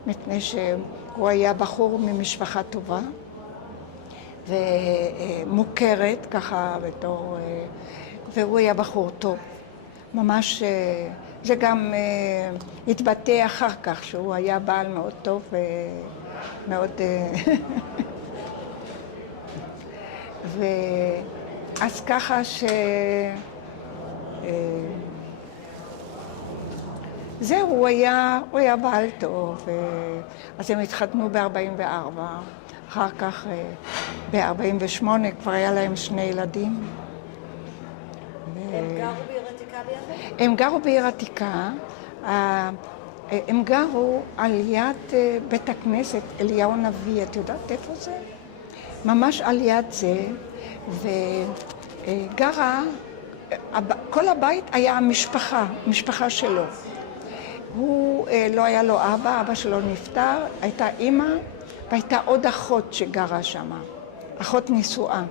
מפני שהוא היה בחור ממשפחה טובה, ומוכרת ככה בתור, והוא היה בחור טוב. ממש, זה גם התבטא אחר כך, שהוא היה בעל מאוד טוב ומאוד... אז ככה זהו, הוא היה בעל טוב, אז הם התחתנו ב-44, אחר כך ב-48 כבר היה להם 2 ילדים. הם גרו בעיר העתיקה ביחד? הם גרו בעיר העתיקה, הם גרו על יד בית הכנסת אליהו הנביא, את יודעת איפה זה? ממש על יד זה, וגרה, כל הבית היה המשפחה שלו. הוא לא היה לו אבא שלו נפטר, הייתה אימא והייתה עוד אחות שגרה שם, אחות נשואה.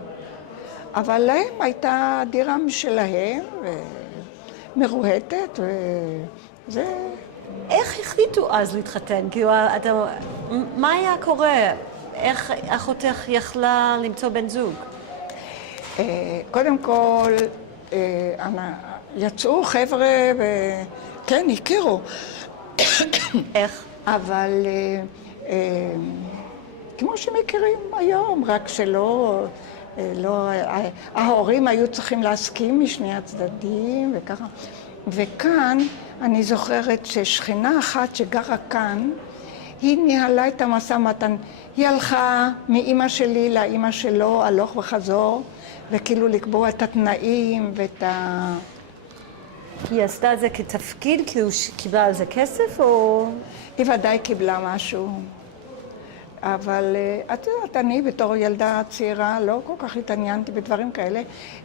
אבל להם הייתה דירה משלהם, מרוהטת, וזה... איך החליטו אז להתחתן? כאילו, מה היה קורה? איך אחותך יכלה למצוא בן זוג? קודם כל, יצאו חבר'ה וכן, הכירו. איך? אבל כמו שמכירים היום, רק שלא... ההורים היו צריכים להסכים משני הצדדים וככה. וכאן אני זוכרת ששכנה אחת שגרה כאן, היא ניהלה את המשא ומתן. היא הלכה מאמא שלי לאמא שלו, הלוך וחזור, וכאילו לקבוע את התנאים ואת ה... היא עשתה את זה כתפקיד, כאילו קיבלה על זה כסף או... היא ודאי קיבלה משהו. אבל את יודעת, אני בתור ילדה צעירה לא כל כך התעניינתי בדברים כאלה.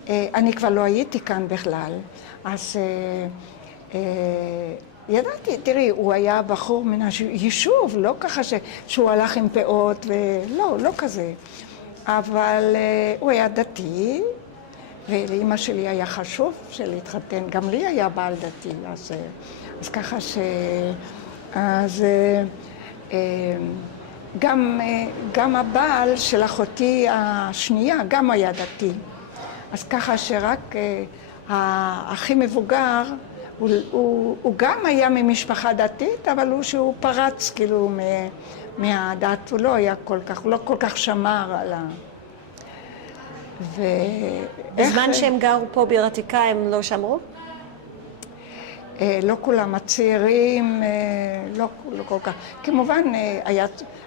אני כבר לא הייתי כאן בכלל. אז ידעתי, תראי, הוא היה בחור מן היישוב, לא ככה שהוא הלך עם פאות, ולא, לא כזה. אבל הוא היה דתי, ולאמא שלי היה חשוב שלהתחתן. גם לי היה בעל דתי, אז ככה גם הבעל של אחותי השנייה גם היה דתי. אז ככה שרק הכי מבוגר, הוא גם היה ממשפחה דתית, אבל שהוא פרץ כאילו מהדת, הוא לא היה כל כך, הוא לא כל כך שמר על בזמן שהם גרו פה בעיר העתיקה הם לא שמרו? לא כולם, הצעירים, לא כל כך. כמובן, היה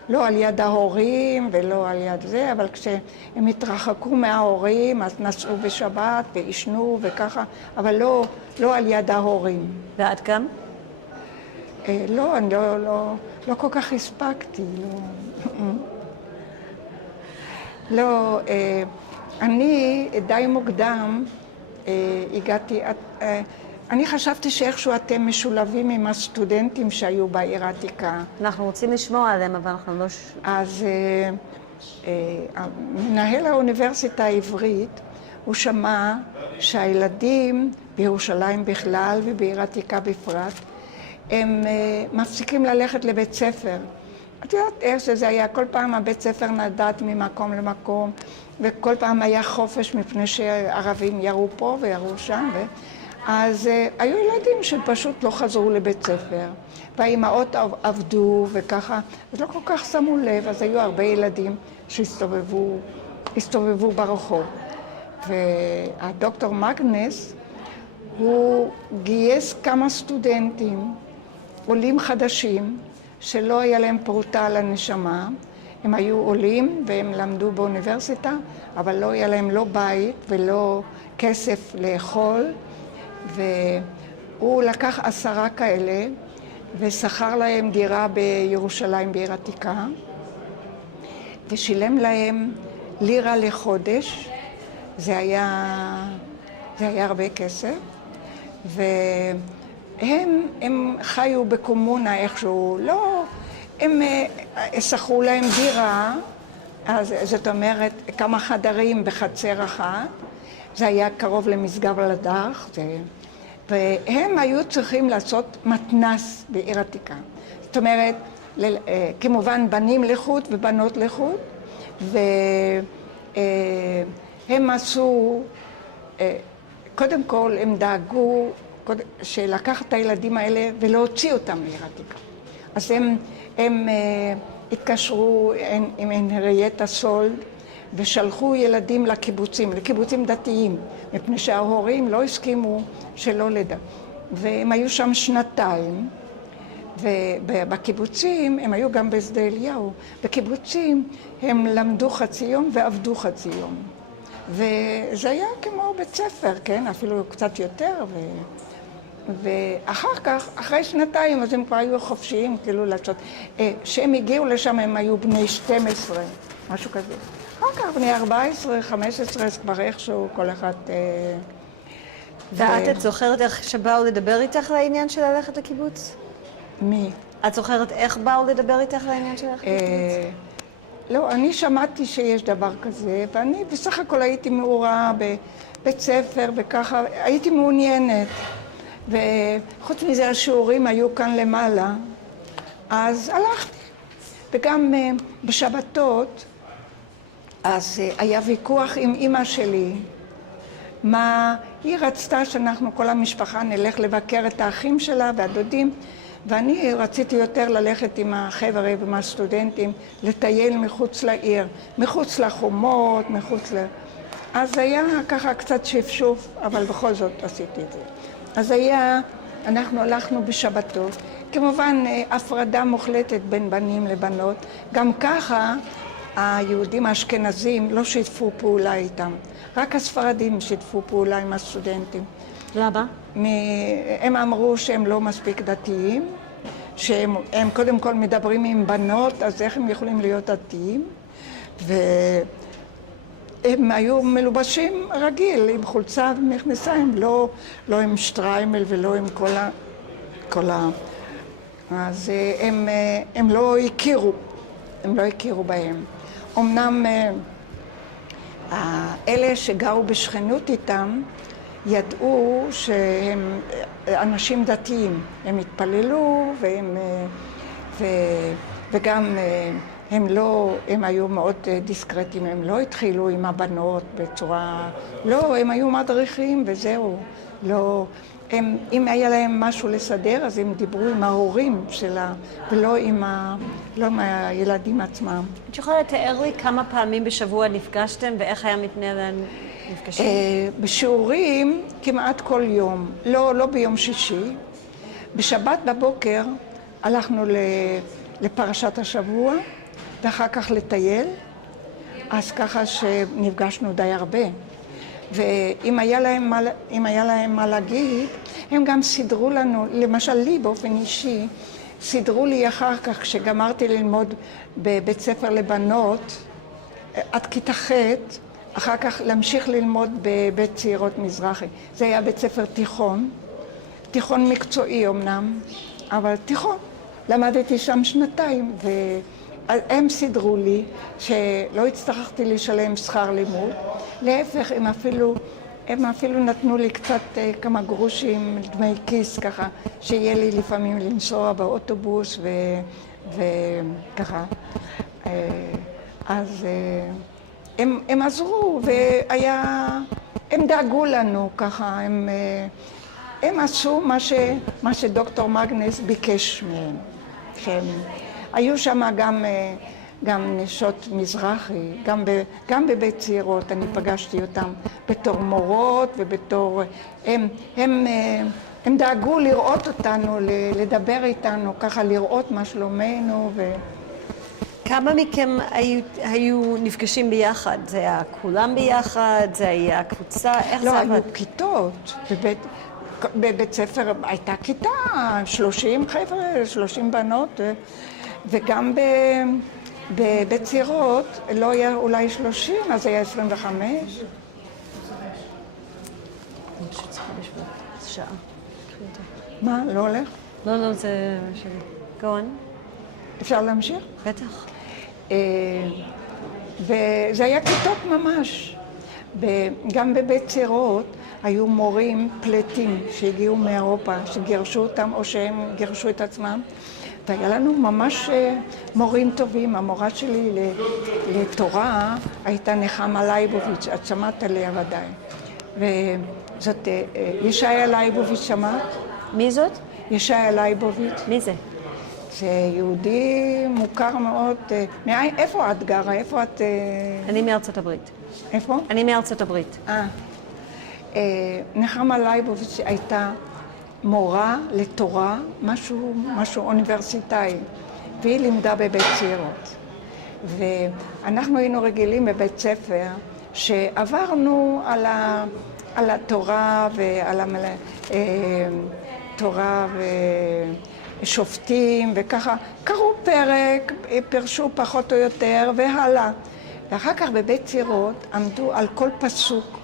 לא על יד ההורים ולא על יד זה, אבל כשהם התרחקו מההורים, אז נסעו בשבת וישנו וככה, אבל לא על יד ההורים. ועד גם? לא, אני לא כל כך הספקתי. לא, אני די מוקדם הגעתי, אני חשבתי שאיכשהו אתם משולבים עם הסטודנטים שהיו בעיר העתיקה. אנחנו רוצים לשמוע עליהם, אבל אנחנו לא... אז מנהל האוניברסיטה העברית, הוא שמע שהילדים בירושלים בכלל ובעיר העתיקה בפרט, הם מפסיקים ללכת לבית ספר. את יודעת איך שזה היה, כל פעם הבית ספר נדד ממקום למקום, וכל פעם היה חופש מפני שערבים ירו פה וירו שם. אז היו ילדים שפשוט לא חזרו לבית ספר, והאימהות עבדו וככה, אז לא כל כך שמו לב, אז היו הרבה ילדים שהסתובבו ברחוב. והדוקטור מגנס, הוא גייס כמה סטודנטים, עולים חדשים, שלא היה להם פרוטה על הנשמה. הם היו עולים והם למדו באוניברסיטה, אבל לא היה להם לא בית ולא כסף לאכול. והוא לקח 10 כאלה ושכר להם דירה בירושלים בעיר העתיקה ושילם להם לירה לחודש, זה היה הרבה כסף, והם חיו בקומונה איכשהו, לא, הם שכרו להם דירה, אז זאת אומרת כמה חדרים בחצר אחת, זה היה קרוב למשגב לדך, והם היו צריכים לעשות מתנ"ס בעיר העתיקה. זאת אומרת, כמובן בנים לחוד ובנות לחוד, והם עשו, קודם כל הם דאגו שלקח את הילדים האלה ולהוציא אותם לעיר העתיקה. אז הם התקשרו עם הנרייטה סולד, ושלחו ילדים לקיבוצים דתיים, מפני שההורים לא הסכימו שלא לדע. והם היו שם 2 ובקיבוצים, הם היו גם בשדה אליהו, בקיבוצים הם למדו חצי יום ועבדו חצי יום. וזה היה כמו בית ספר, כן? אפילו קצת יותר. ואחר כך, אחרי 2 אז הם כבר היו חופשיים, כאילו לעשות. כשהם הגיעו לשם הם היו בני 12, משהו כזה. אחר כך בני 14, 15, אז כבר איכשהו כל אחד... ואת זוכרת איך שבאו לדבר איתך לעניין של ללכת לקיבוץ? מי? את זוכרת איך באו לדבר איתך לעניין של ללכת לקיבוץ? לא, אני שמעתי שיש דבר כזה, ואני בסך הכל הייתי מעורה בבית ספר וככה, הייתי מעוניינת. וחוץ מזה השיעורים היו כאן למעלה, אז הלכתי. וגם בשבתות, אז היה ויכוח עם אמא שלי, מה היא רצתה שאנחנו כל המשפחה נלך לבקר את האחים שלה והדודים, ואני רציתי יותר ללכת עם החבר'ה ועם הסטודנטים, לטייל מחוץ לעיר, מחוץ לחומות, מחוץ ל... אז היה ככה קצת שפשוף, אבל בכל זאת עשיתי את זה. אז אנחנו הלכנו בשבתות, כמובן הפרדה מוחלטת בין בנים לבנות, גם ככה היהודים האשכנזים לא שיתפו פעולה איתם, רק הספרדים שיתפו פעולה עם הסטודנטים. למה? הם אמרו שהם לא מספיק דתיים, שהם קודם כל מדברים עם בנות, אז איך הם יכולים להיות דתיים? והם היו מלובשים רגיל, עם חולצה ומכנסיים, לא עם שטריימל ולא עם כל ה... אז הם לא הכירו בהם. אמנם אלה שגרו בשכנות איתם ידעו שהם אנשים דתיים. הם התפללו וגם הם היו מאוד דיסקרטיים, הם לא התחילו עם הבנות בצורה... לא, הם היו מדריכים וזהו. לא... אם היה להם משהו לסדר, אז הם דיברו עם ההורים שלה, ולא עם הילדים עצמם. את יכולה לתאר לי כמה פעמים בשבוע נפגשתם, ואיך היה מתנהל המפגשים? בשיעורים כמעט כל יום, לא ביום שישי. בשבת בבוקר הלכנו לפרשת השבוע, ואחר כך לטייל, אז ככה שנפגשנו די הרבה. ואם היה להם מה להגיד, הם גם סידרו לנו, למשל לי באופן אישי, סידרו לי אחר כך, כשגמרתי ללמוד בבית ספר לבנות, עד כיתה ח', אחר כך להמשיך ללמוד בבית צעירות מזרחי. זה היה בית ספר תיכון מקצועי אמנם, אבל תיכון. למדתי שם 2 והם סידרו לי שלא הצטרכתי לשלם שכר לימוד. להפך, הם אפילו נתנו לי קצת כמה גרושים, דמי כיס ככה, שיהיה לי לפעמים לנסוע באוטובוס וככה. אז הם עזרו הם דאגו לנו ככה, הם עשו מה שדוקטור מגנס ביקש מהם. היו שם גם נשות מזרחי, גם בבית צעירות, אני פגשתי אותם בתור מורות ובתור... הם דאגו לראות אותנו, לדבר איתנו, ככה לראות מה שלומנו כמה מכם היו נפגשים ביחד? זה היה כולם ביחד? זה היה קבוצה? איך זה עבד? לא, היו כיתות. בבית ספר הייתה כיתה, 30 חבר'ה, 30 בנות, וגם בבית צעירות לא היה אולי 30, אז היה 25. שעה. מה? לא הולך? לא, זה שלי. גאון. אפשר להמשיך? בטח. וזה היה כיתות ממש. גם בבית צעירות היו מורים פלטים שהגיעו מאירופה, שגירשו אותם או שהם גירשו את עצמם. והיה לנו ממש מורים טובים. המורה שלי לתורה הייתה נחמה לייבוביץ', את שמעת עליה ודאי. וזאת ישעיה לייבוביץ', שמעת? מי זאת? ישעיה לייבוביץ'. מי זה? זה יהודי מוכר מאוד. איפה את גרה? איפה את... אני מארצות הברית. איפה? אני מארצות הברית. נחמה לייבוביץ' הייתה מורה לתורה, משהו אוניברסיטאי, והיא לימדה בבית צעירות. ואנחנו היינו רגילים בבית ספר שעברנו על התורה ועל התורה ושופטים וככה, קראו פרק, פרשו פחות או יותר והלאה. ואחר כך בבית צעירות עמדו על כל פסוק,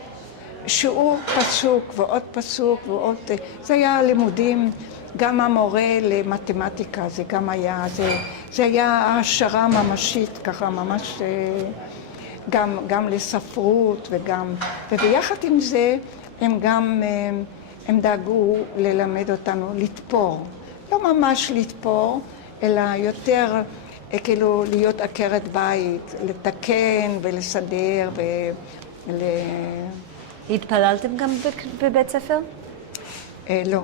שיעור פסוק ועוד פסוק ועוד... זה היה לימודים, גם המורה למתמטיקה, זה גם היה, זה היה העשרה ממשית, ככה ממש, גם לספרות וגם... וביחד עם זה הם דאגו ללמד אותנו לתפור. לא ממש לתפור, אלא יותר כאילו להיות עקרת בית, לתקן ולסדר התפללתם גם בבית ספר? לא.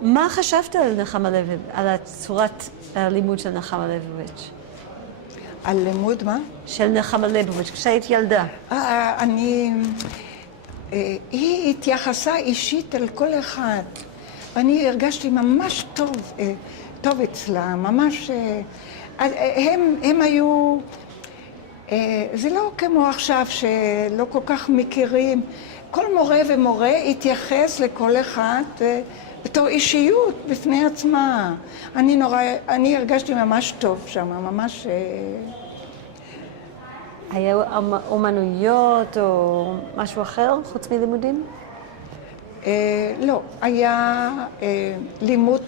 מה חשבת על נחמה לייבוביץ', על צורת הלימוד של נחמה לייבוביץ'? על לימוד מה? של נחמה לייבוביץ', כשהיית ילדה. היא התייחסה אישית על כל אחד. אני הרגשתי ממש טוב אצלה, ממש... הם היו... זה לא כמו עכשיו שלא כל כך מכירים. כל מורה ומורה התייחס לכל אחד בתור אישיות בפני עצמה. אני הרגשתי ממש טוב שם, ממש... היה אומנויות או משהו אחר חוץ מלימודים? לא, היה לימוד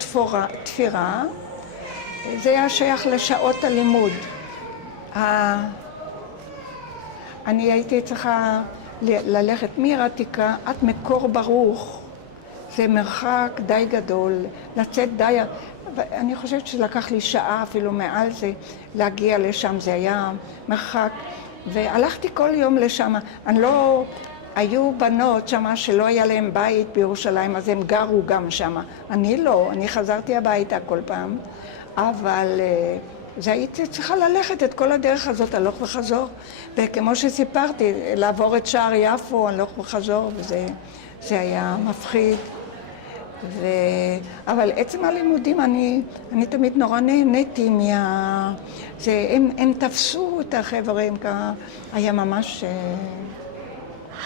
תפירה, זה היה שייך לשעות הלימוד. אני הייתי צריכה ללכת מעיר העתיקה עד מקור ברוך, זה מרחק די גדול, לצאת די... אני חושבת שלקח לי שעה אפילו מעל זה להגיע לשם, זה היה מרחק, והלכתי כל יום לשם. אני לא... היו בנות שמה שלא היה להם בית בירושלים, אז הם גרו גם שמה. אני לא, אני חזרתי הביתה כל פעם, אבל זה הייתי צריכה ללכת את כל הדרך הזאת, הלוך וחזור, וכמו שסיפרתי, לעבור את שער יפו, הלוך וחזור, וזה היה מפחיד. אבל עצם הלימודים, אני תמיד נורא נהניתי הם תפסו את החבר'ה, היה ממש...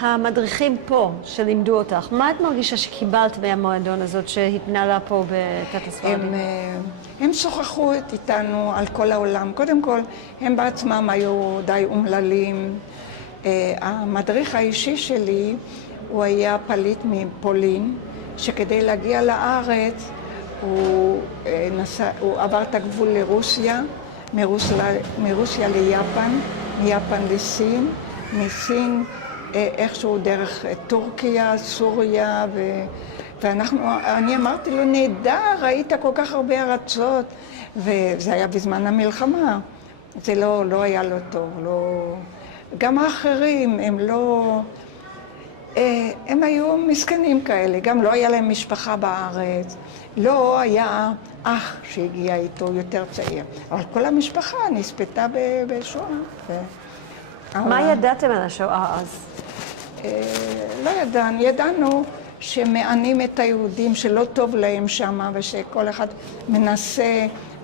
המדריכים פה שלימדו אותך, מה את מרגישה שקיבלת מהמועדון הזאת שהתנהלה פה בתת הספרדים? הם שוחחו איתנו על כל העולם. קודם כל, הם בעצמם היו די אומללים. המדריך האישי שלי, הוא היה פליט מפולין, שכדי להגיע לארץ, הוא עבר את הגבול לרוסיה, מרוסיה ליפן, מיפן לסין, מסין איכשהו דרך טורקיה, סוריה, ואני אמרתי לו, נהדר, ראית כל כך הרבה ארצות, וזה היה בזמן המלחמה. זה לא היה לו טוב, גם האחרים, הם היו מסכנים כאלה, גם לא היה להם משפחה בארץ, לא היה אח שהגיע איתו יותר צעיר, אבל כל המשפחה נספתה בשואה. מה ידעתם על השואה אז? לא ידענו שמענים את היהודים שלא טוב להם שם, ושכל אחד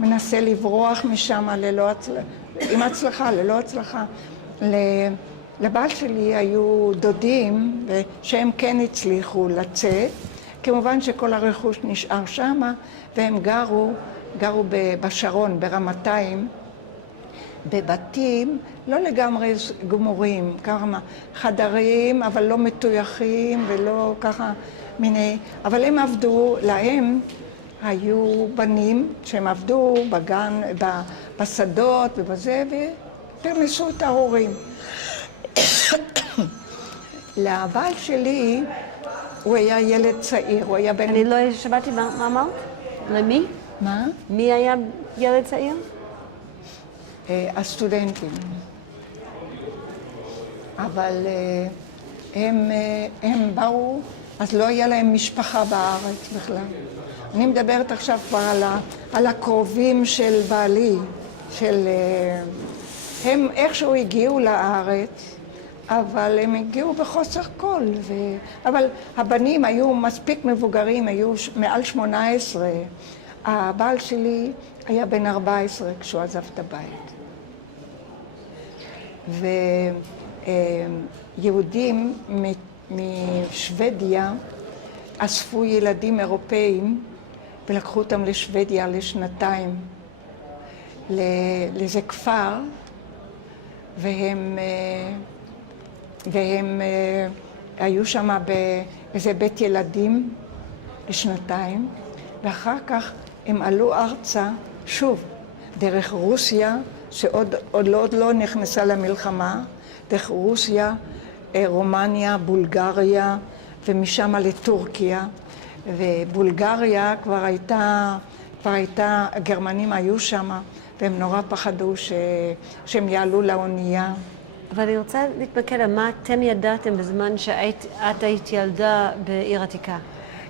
מנסה לברוח משם עם הצלחה, ללא הצלחה. לבעל שלי היו דודים שהם כן הצליחו לצאת, כמובן שכל הרכוש נשאר שם, והם גרו בשרון, ברמתיים, בבתים לא לגמרי גמורים, כמה חדרים, אבל לא מטויחים ולא ככה מיני, אבל הם עבדו, להם היו בנים שהם עבדו בגן, בשדות ובזה, ופרנסו את ההורים. לבעל שלי הוא היה ילד צעיר, הוא היה בן... אני לא שמעתי מה אמרת? למי? מה? מי היה ילד צעיר? הסטודנטים. אבל הם באו, אז לא היה להם משפחה בארץ בכלל. אני מדברת עכשיו כבר על הקרובים של בעלי, הם איכשהו הגיעו לארץ, אבל הם הגיעו בחוסר כל. אבל הבנים היו מספיק מבוגרים, היו מעל 18. הבעל שלי היה בן 14 כשהוא עזב את הבית. ויהודים משוודיה אספו ילדים אירופאים ולקחו אותם לשוודיה לשנתיים, לאיזה כפר, והם היו שם באיזה בית ילדים לשנתיים, ואחר כך הם עלו ארצה שוב דרך רוסיה, שעוד לא נכנסה למלחמה, דרך רוסיה, רומניה, בולגריה, ומשם לטורקיה. ובולגריה כבר הייתה, הגרמנים היו שם, והם נורא פחדו שהם יעלו לאונייה. אבל אני רוצה להתמקד על מה אתם ידעתם בזמן שאת היית ילדה בעיר עתיקה.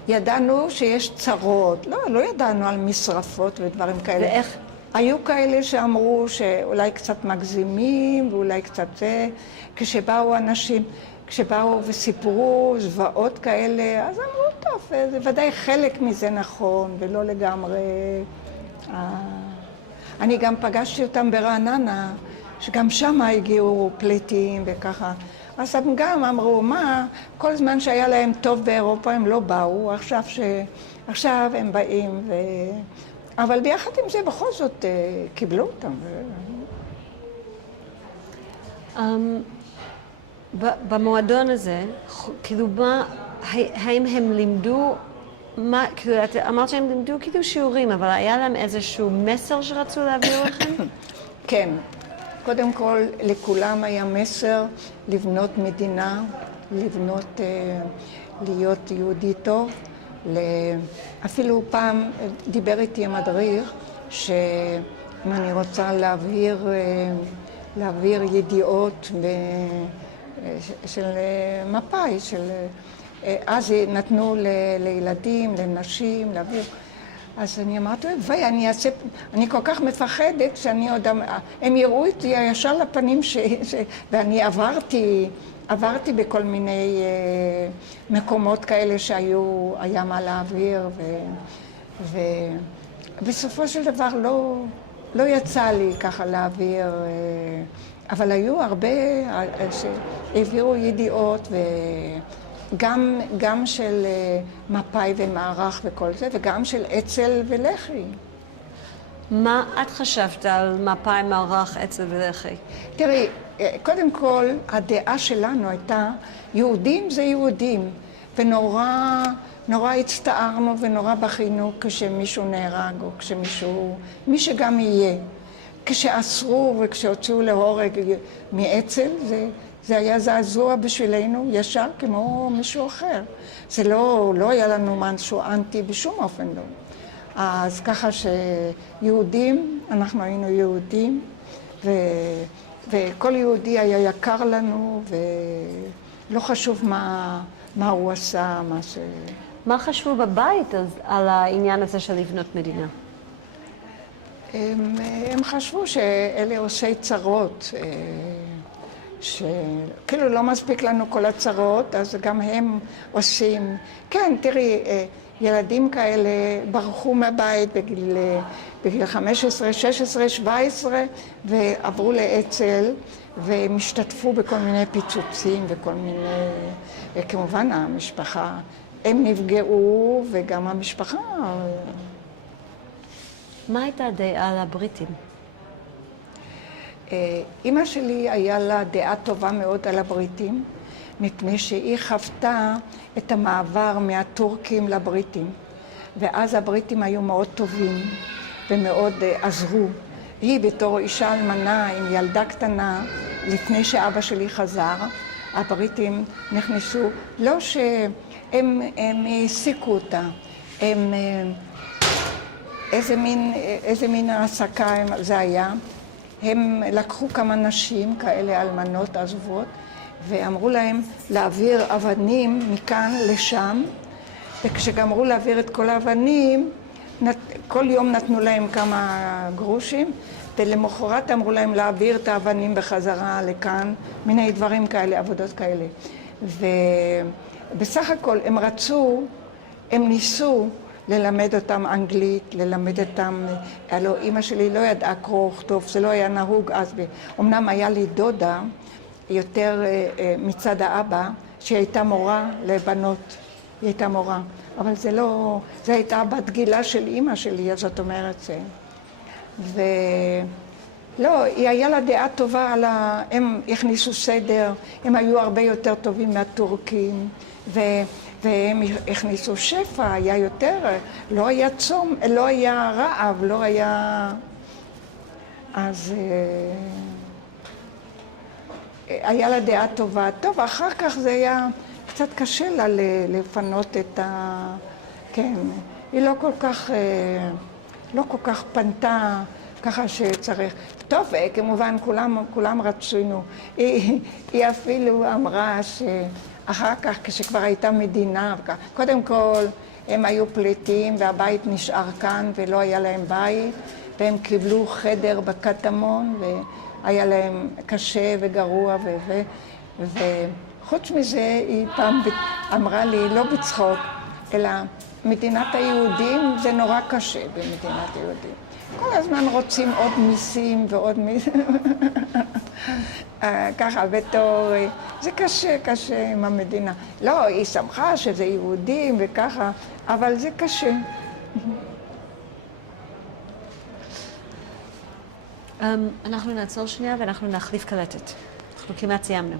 ידענו שיש צרות, לא ידענו על משרפות ודברים כאלה. ואיך? היו כאלה שאמרו שאולי קצת מגזימים ואולי קצת זה, כשבאו אנשים, כשבאו וסיפרו זוועות כאלה, אז אמרו, טוב, זה ודאי חלק מזה נכון ולא לגמרי. אני גם פגשתי אותם ברעננה, שגם שם הגיעו פליטים וככה, אז הם גם אמרו, מה, כל זמן שהיה להם טוב באירופה הם לא באו, עכשיו הם באים, אבל ביחד עם זה בכל זאת קיבלו אותם. במועדון הזה, כאילו האם הם לימדו, כאילו את אמרת שהם לימדו כאילו שיעורים, אבל היה להם איזשהו מסר שרצו להעביר לכם? כן, קודם כל לכולם היה מסר לבנות מדינה, להיות יהודי טוב. אפילו פעם דיבר איתי המדריך שאם אני רוצה להעביר ידיעות של מפא"י, אז נתנו לילדים, לנשים, להעביר. אז אני אמרתי, אני כל כך מפחדת שאני עוד, הם יראו אותי ישר לפנים ואני עברתי בכל מיני מקומות כאלה היה מה להעביר, ובסופו של דבר לא יצא לי ככה להעביר, אבל היו הרבה שהעבירו ידיעות, גם של מפא"י ומערך וכל זה, וגם של אצ"ל ולח"י. מה את חשבת על מפא"י, מערך, אצ"ל ולח"י? תראי, קודם כל, הדעה שלנו הייתה, יהודים זה יהודים, ונורא הצטערנו ונורא בכינו כשמישהו נהרג, או מי שגם יהיה. כשאסרו וכשהוציאו להורג מאצ"ל, זה היה זעזוע בשבילנו ישר כמו מישהו אחר. זה לא היה לנו משהו אנטי בשום אופן לא. אז ככה שיהודים, אנחנו היינו יהודים, וכל יהודי היה יקר לנו, ולא חשוב מה הוא עשה, מה חשבו בבית על העניין הזה של לבנות מדינה? הם חשבו שאלה עושי צרות, שכאילו לא מספיק לנו כל הצרות, אז גם הם עושים. כן, תראי, ילדים כאלה ברחו מהבית בגיל 15, 16, 17, ועברו לאצ"ל, והם השתתפו בכל מיני פיצוצים וכל מיני, כמובן המשפחה, הם נפגעו וגם המשפחה. מה הייתה הדעה על הבריטים? אמא שלי היה לה דעה טובה מאוד על הבריטים, מפני שהיא חוותה את המעבר מהטורקים לבריטים, ואז הבריטים היו מאוד טובים ומאוד עזרו. היא בתור אישה אלמנה עם ילדה קטנה, לפני שאבא שלי חזר, הבריטים נכנסו, לא שהם העסיקו אותה, הם איזה מין העסקה זה היה. הם לקחו כמה נשים כאלה אלמנות עזובות ואמרו להם להעביר אבנים מכאן לשם, וכשגמרו להעביר את כל האבנים, כל יום נתנו להם כמה גרושים, ולמחרת אמרו להם להעביר את האבנים בחזרה לכאן, מיני דברים כאלה, עבודות כאלה. ובסך הכל הם ניסו ללמד אותם אנגלית, ללמד אותם, הלוא אמא שלי לא ידעה קרוא וכתוב, זה לא היה נהוג אז. אמנם היה לי דודה, יותר מצד האבא, שהיא הייתה מורה לבנות, היא הייתה מורה, אבל זה הייתה בת גילה של אמא שלי, אז זאת אומרת זה. ולא, היא היה לה דעה טובה הם הכניסו סדר, הם היו הרבה יותר טובים מהטורקים, והם הכניסו שפע, היה יותר, לא היה צום, לא היה רעב, לא היה... אז היה לה דעה טובה. טוב, אחר כך זה היה קצת קשה לה לפנות את כן, היא לא כל כך פנתה ככה שצריך. טוב, כמובן, כולם רצינו. היא אפילו אמרה אחר כך, כשכבר הייתה מדינה, קודם כל הם היו פליטים והבית נשאר כאן ולא היה להם בית, והם קיבלו חדר בקטמון והיה להם קשה וגרוע וחוץ מזה היא פעם אמרה לי, לא בצחוק, אלא מדינת היהודים זה נורא קשה במדינת היהודים. כל הזמן רוצים עוד מיסים ועוד מיסים. ככה בתור, זה קשה, קשה עם המדינה. לא, היא שמחה שזה יהודים וככה, אבל זה קשה. אנחנו נעצור שנייה ואנחנו נחליף קלטת. אנחנו כמעט סיימנו.